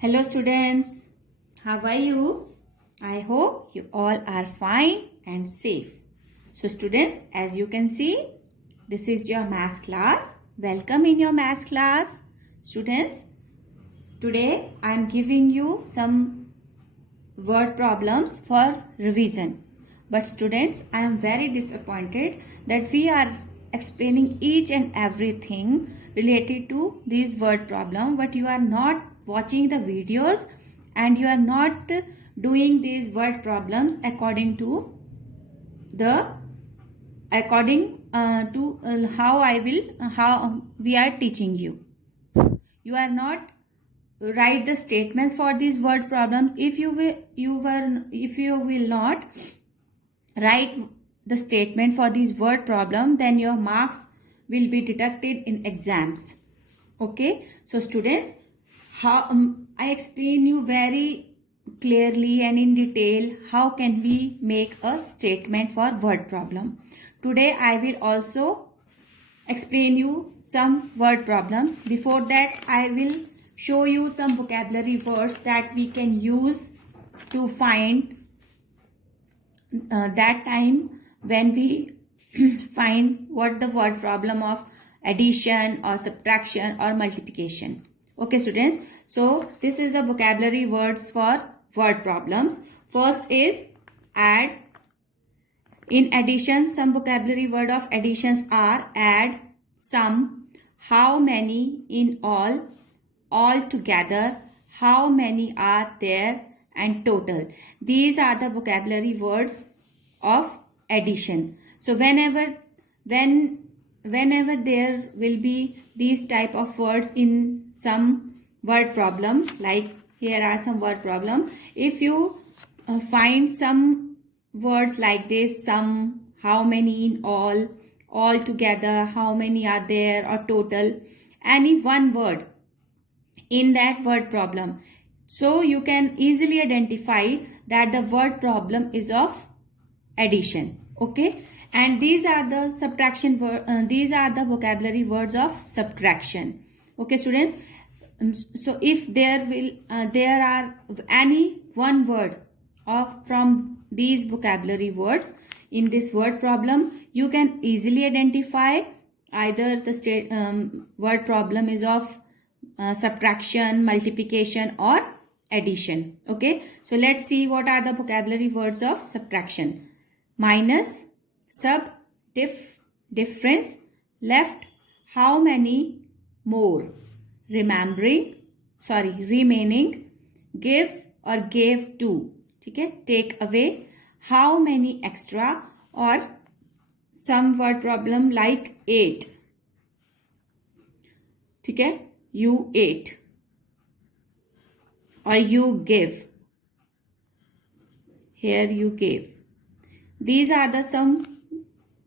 Hello students, how are you? I hope you all are fine and safe. So students, as you can see, this is your maths class. Welcome in your maths class. Students, today I am giving you some word problems for revision. But students, I am very disappointed that we are explaining each and everything related to these word problem, but you are not watching the videos and you are not doing these word problems according to how we are teaching you. You are not write the statements for these word problems. If you will not write the statement for these word problem, then your marks will be deducted in exams. Okay, so students, how I explain you very clearly and in detail how can we make a statement for word problem. Today I will also explain you some word problems. Before that, I will show you some vocabulary words that we can use to find that time when we find what the word problem of addition or subtraction or multiplication. Okay students, so this is the vocabulary words for word problems. First is add. In addition, some vocabulary word of additions are add, sum, how many in all together, how many are there, and total. These are the vocabulary words of addition. So whenever there will be these type of words in some word problem, like here are some word problem. If you find some words like this, sum, how many in all together, how many are there, or total, any one word in that word problem, so you can easily identify that the word problem is of addition. Okay, and these are the subtraction these are the vocabulary words of subtraction. Okay students, so if there are any one word of from these vocabulary words in this word problem, you can easily identify either the word problem is of subtraction, multiplication, or addition. Okay, so let's see what are the vocabulary words of subtraction. Minus, sub, difference, left, how many, more, remaining, gives or gave to, ठीक है, take away, how many extra, or some word problem like ate, ठीक है, you ate, or you give, here you gave. These are the some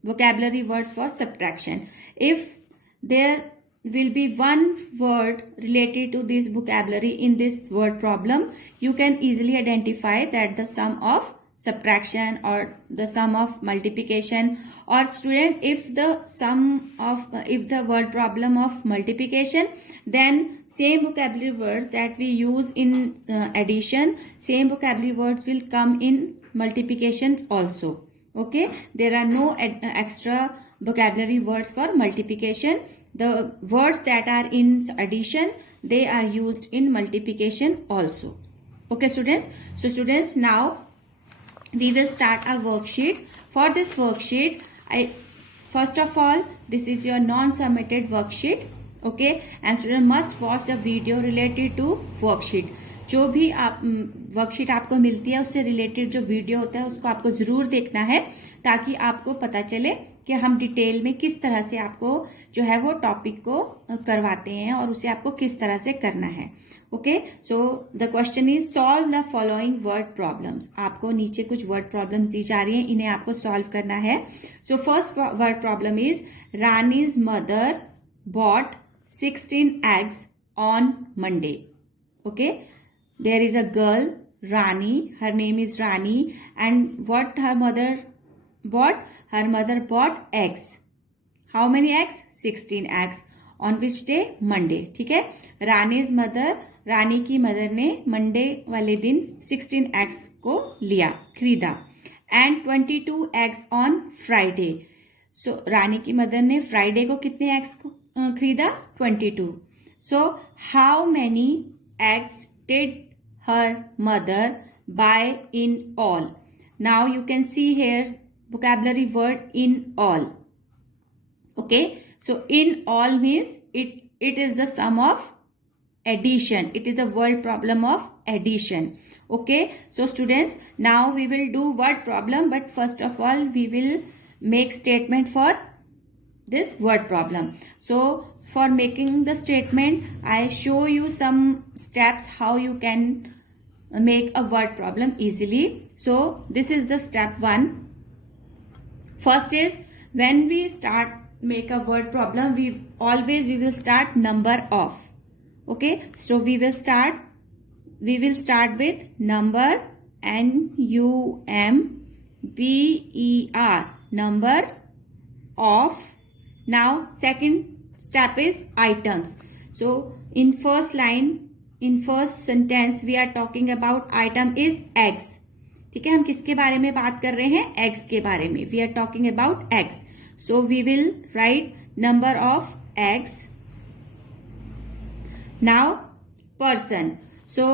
vocabulary words for subtraction. If there will be one word related to this vocabulary in this word problem, you can easily identify that the sum of subtraction or the sum of multiplication. Or student, if the word problem of multiplication, then same vocabulary words that we use in addition, same vocabulary words will come in multiplications also. Okay, there are no extra vocabulary words for multiplication. The words that are in addition, they are used in multiplication also. Okay students, so students, now we will start a worksheet. For this worksheet, first of all, this is your non-submitted worksheet. Okay, and student must watch the video related to worksheet. जो भी आप worksheet आपको मिलती है उससे related जो video होता है उसको आपको ज़रूर देखना है, ताकि आपको पता चले कि हम डिटेल में किस तरह से आपको जो है वो टॉपिक को करवाते हैं और उसे आपको किस तरह से करना है. Okay, so the question is solve the following word problems. आपको नीचे कुछ वर्ड प्रॉब्लम्स दी जा रही हैं, इन्हें आपको सॉल्व करना है. So first word problem is Rani's mother bought 16 eggs on Monday. Okay, there is a girl, Rani, her name is Rani, and what her mother bought? Her mother bought eggs. How many eggs? 16 eggs on which day, Monday, ठीक है। Rani's mother, Rani की mother ने Monday वाले दिन 16 eggs को लिया, खरीदा। And 22 eggs on Friday. So Rani की मदर ने फ्राइडे को कितने एग्स को खरीदा, 22। So how many eggs did her mother buy in all. Now you can see here vocabulary word in all. Okay, so in all means it is the sum of addition. It is the word problem of addition. Okay, so students, now we will do word problem, but first of all we will make statement for this word problem. So for making the statement, I show you some steps how you can make a word problem easily. So this is the step 1. First is, when we make a word problem, we will start number of. Okay, so we will start with number, NUMBER, number of. Now second step is items. So in first line, in first sentence, we are talking about item is eggs. ठीक है, हम किसके बारे में बात कर रहे हैं, एग्स के बारे में. We are talking about eggs. So we will write number of eggs. Now person. So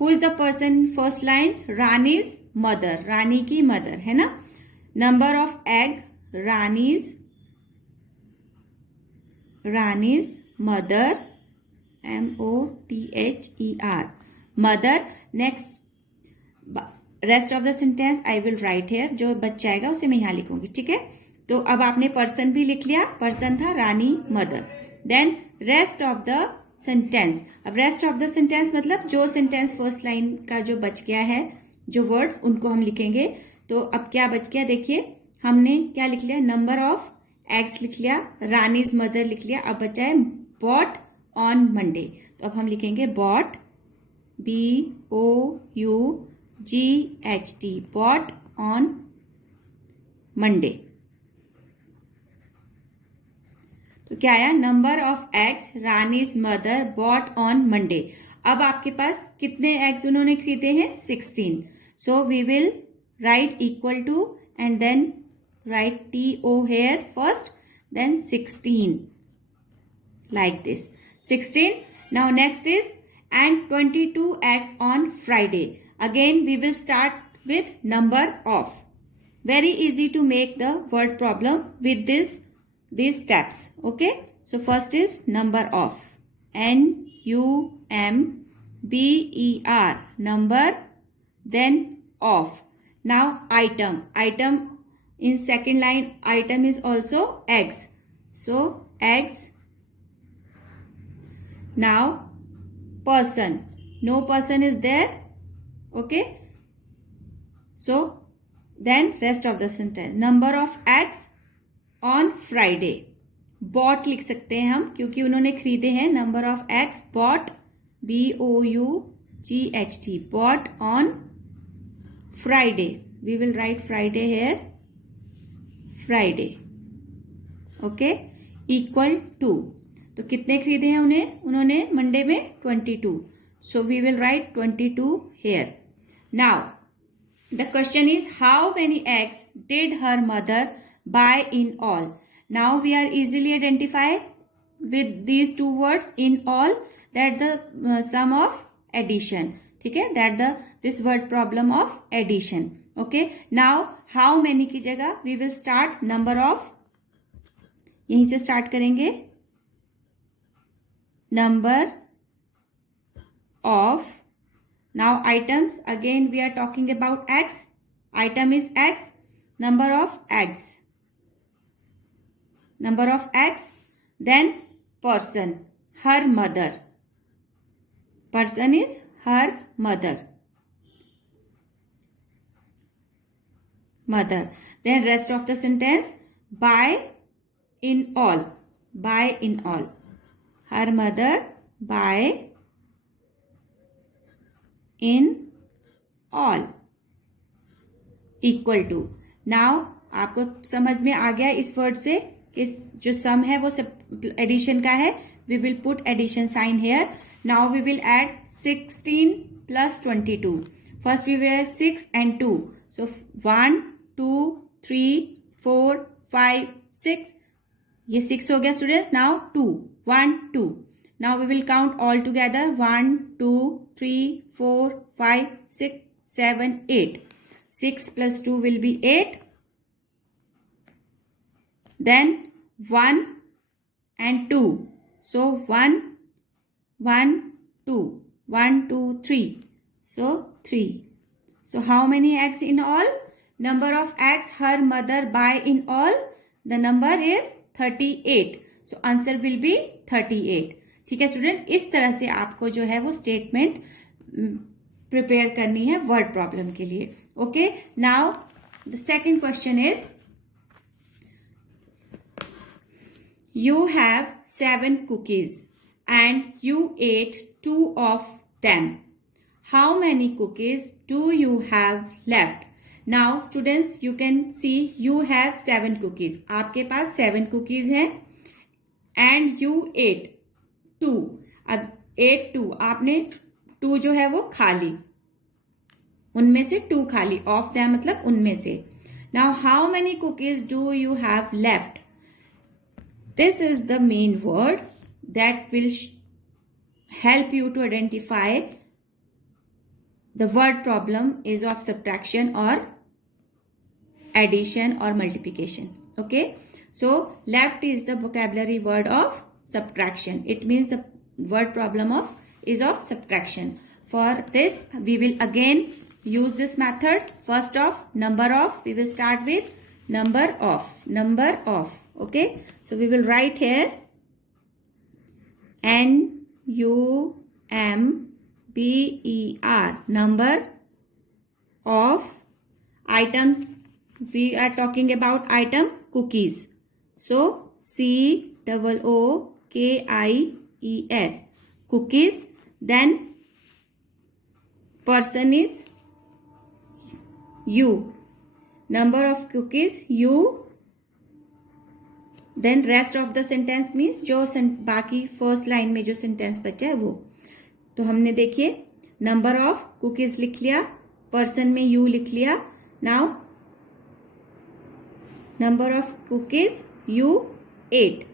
who is the person, first line, Rani's mother, Rani की मदर, है ना. Number of egg, Rani's mother, MOTHER, mother. Next rest of the sentence I will write here. जो बच जाएगा उसे मैं यहां लिखूंगी, ठीक है. तो अब आपने पर्सन भी लिख लिया, पर्सन था Rani mother. Then rest of the sentence. अब रेस्ट ऑफ द सेंटेंस मतलब जो सेंटेंस फर्स्ट लाइन का जो बच गया है, जो वर्ड्स, उनको हम लिखेंगे. तो अब क्या बच गया देखिए, हमने क्या लिख लिया, नंबर ऑफ एग्स लिख लिया, रानीज मदर लिख लिया. अब बचा है बॉट ऑन मंडे. तो अब हम लिखेंगे bought, BOUGHT, bought on Monday. तो क्या आया, number of eggs Rani's mother bought on Monday. अब आपके पास कितने एग्स उन्होंने खरीदे हैं, 16. So we will write equal to and then write TO here first, then 16, like this, 16. Now next is, and 22 eggs on Friday. Again we will start with number of. Very easy to make the word problem with these steps. Okay, so first is number of, NUMBER, number, then of. Now item in second line, item is also eggs, so eggs. Now person, no person is there. Okay, so then rest of the sentence, number of eggs on Friday. bought लिख सकते हैं हम, क्योंकि उन्होंने खरीदे हैं. Number of eggs bought, BOUGHT, bought on Friday. We will write Friday here, Friday. Okay, equal to. तो कितने खरीदे हैं उन्होंने मंडे में, 22. So we will write 22 here. Now the question is, how many eggs did her mother buy in all? Now we are easily identify with these two words, in all, that the sum of addition. ठीक है, that this word problem of addition. Okay, now how many की जगह we will start number of, यहीं से start करेंगे, number of. Now items, again we are talking about eggs. Item is eggs, number of eggs, then person, her mother, person is her mother. Then rest of the sentence, buy in all, her mother buy in all, equal to. Now आपको समझ में आ गया इस word से कि जो सम है वो सब एडिशन का है, we will put addition sign here. Now we will add 16 plus 22. First we will add 6 and 2. So 1, 2, 3, 4, 5, 6. ये 6 हो गया student. Now 2. 1, 2. Now we will count all together. 1, 2, 3, 4, 5, 6, 7, 8. 6 plus 2 will be 8. Then 1 and 2. So 1, 1, 2. 1, 2, 3. So 3. So how many eggs in all? Number of eggs her mother buy in all. The number is 38. So answer will be 38. ठीक है student, इस तरह से आपको जो है वो statement prepare करनी है वर्ड प्रॉब्लम के लिए. Okay, now the second question is you have 7 cookies and you ate 2 of them. How many cookies do you have left? Now students, you can see you have 7 cookies. आपके पास 7 cookies हैं and you ate 2. अब ate 2, आपने 2 जो है वो खा ली, उनमें से 2 खा ली. of them मतलब उनमें से. Now how many cookies do you have left? This is the main word that will help you to identify the word problem is of subtraction or addition or multiplication. Okay, so left is the vocabulary word of subtraction. It means the word problem is of subtraction. For this we will again use this method. First of number of, we will start with number of. Okay, so we will write here NUMBER, number of items. We are talking about item cookies. So COOKIES, cookies. Then person is you, number of cookies you. Then rest of the sentence means जो बाकी first line में जो sentence बचा है वो. तो हमने देखिए नंबर ऑफ कुकीज लिख लिया, पर्सन में यू लिख लिया. Now number of cookies you ate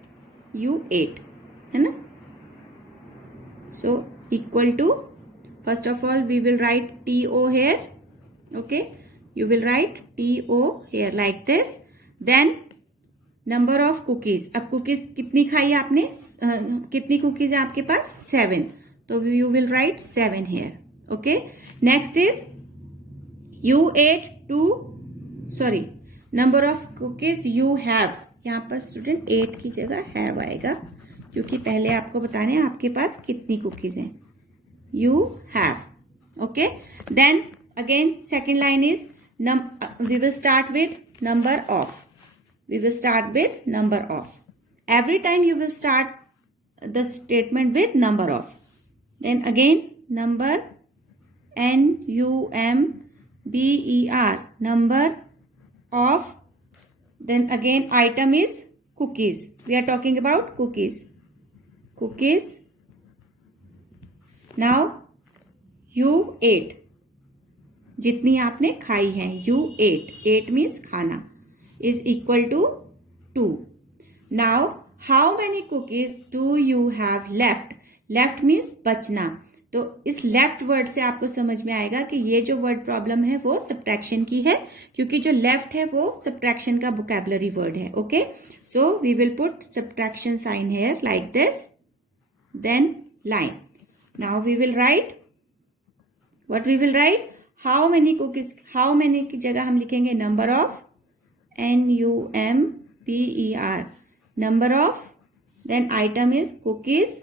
है ना. So equal to, first of all we will write TO here. Okay, you will write TO here like this. Then number of cookies. अब cookies कितनी खाई आपने, कितनी cookies है आपके पास? 7. तो you will write 7 here. Okay, next is you ate 2, sorry, number of cookies you have. यहाँ पर स्टूडेंट 8 की जगह हैव आएगा क्योंकि पहले आपको बताने हैं आपके पास कितनी कुकीज हैं. You have. Okay, then again second line is we will start with number of. We will start with number of. Every time you will start the statement with number of. Then again number, NUMBER, number of. Then again item is cookies. We are talking about cookies. Now you ate, जितनी आपने खाई है. You ate means खाना, is equal to 2. Now how many cookies do you have left? Left means बचना. तो इस left word से आपको समझ में आएगा कि ये जो word problem है वो subtraction की है, क्योंकि जो left है वो subtraction का vocabulary word है. Okay, so we will put subtraction sign here like this, then line. Now we will write what we will write. How many cookies, how many की जगह हम लिखेंगे number of, NUMBER, number of. Then item is cookies,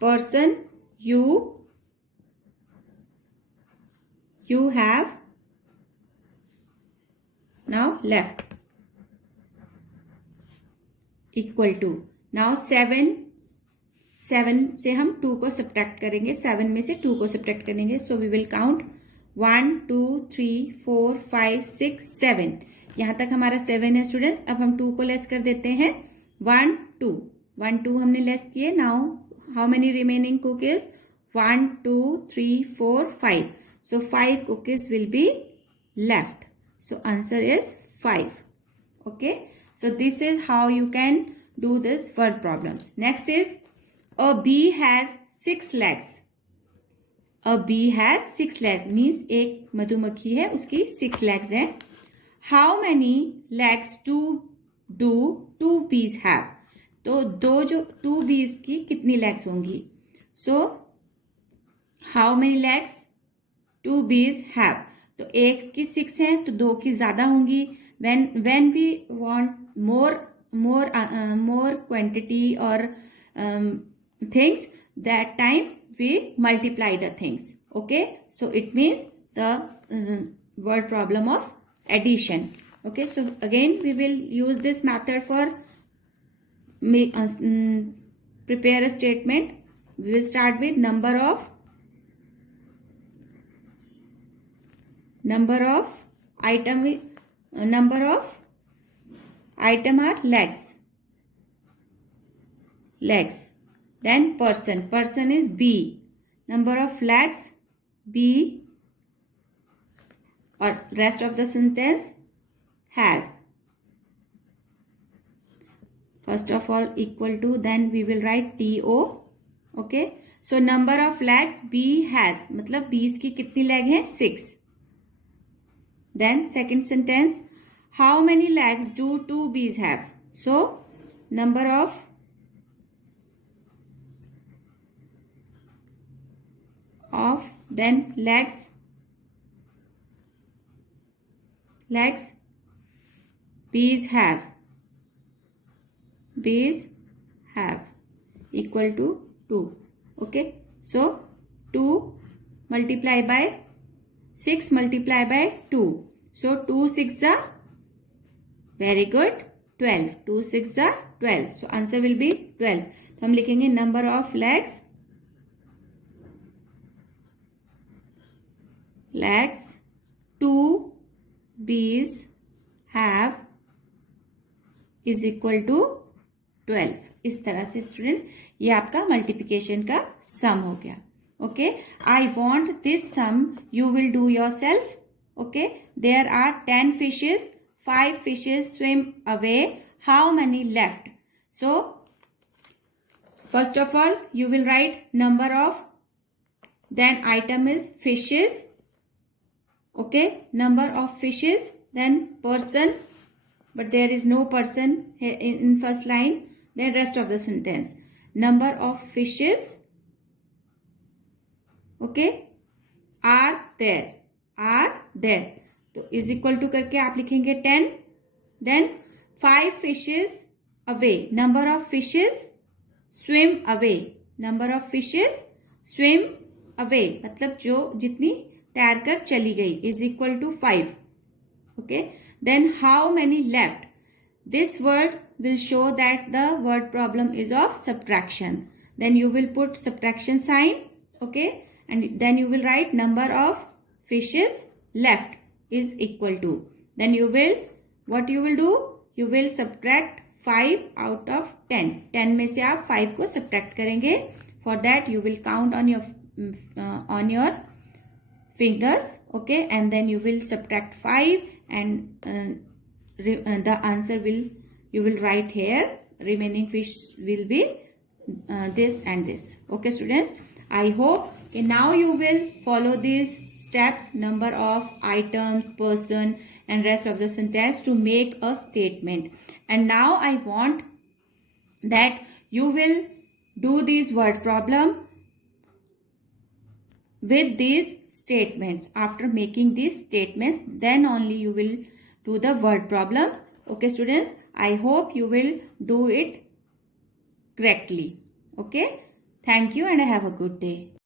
person you have. Now left equal to. Now 7 से हम 2 को subtract करेंगे. 7 में से 2 को सब्ट्रैक्ट करेंगे. So we will count 1 2 3 4 5 6 7. यहाँ तक हमारा 7 है स्टूडेंट्स. अब हम 2 को लेस कर देते हैं. 1 2 1 2 हमने लेस किए. Now how many remaining cookies? 1 2 3 4 5. So 5 cookies will be left. So answer is 5. Okay, so this is how you can do this word problems. Next is a bee has 6 legs. A bee has 6 legs means एक मधुमक्खी है उसकी 6 legs है. How many legs do 2 bees have? तो जो 2 bees की कितनी legs होंगी? So how many legs 2 bees have? तो एक की 6 है तो 2 की ज्यादा होंगी. When we want more quantity or things, that time we multiply the things. Okay, so it means the word problem of addition. Okay, so again we will use this method for prepare a statement. We will start with number of item are legs. Then person is B. Number of legs B, or rest of the sentence has. First of all equal to, then we will write TO. Okay, so number of legs B has, मतलब bees की कितनी leg है? 6. Then second sentence, how many legs do 2 bees have? So number of then legs bees have equal to 2. Okay, so 2 multiply by 6 multiply by 2. So 2 6 are very good 12. 2 6 are 12. So answer will be 12. तो हम लिखेंगे number of legs 2 bees have is equal to 12. इस तरह से student ये आपका multiplication का sum हो गया. Okay, I want this sum you will do yourself. Okay, there are 10 fishes, 5 fishes swim away. How many left? So first of all you will write number of, then item is fishes. Okay, number of fishes, then person, but there is no person in first line. Then rest of the sentence, number of fishes, okay, are there. तो is equal to करके आप लिखेंगे 10. then 5 fishes away, number of fishes swim away, number of fishes swim away मतलब जो जितनी तैर कर चली गई is equal to 5. okay, then how many left? This word will show that the word problem is of subtraction. Then you will put subtraction sign. Okay, and then you will write number of fishes left is equal to, then you will, what you will do, you will subtract 5 out of 10. 10 में से आप 5 को subtract करेंगे. For that you will count on your fingers. Okay, and then you will subtract 5 and the answer will, you will write here, remaining fish will be this and this. Okay students, I hope now you will follow these steps, number of items, person and rest of the sentence to make a statement. And now I want that you will do this word problem with these statements. After making these statements, then only you will do the word problems. Okay students, I hope you will do it correctly. Okay, thank you and have a good day.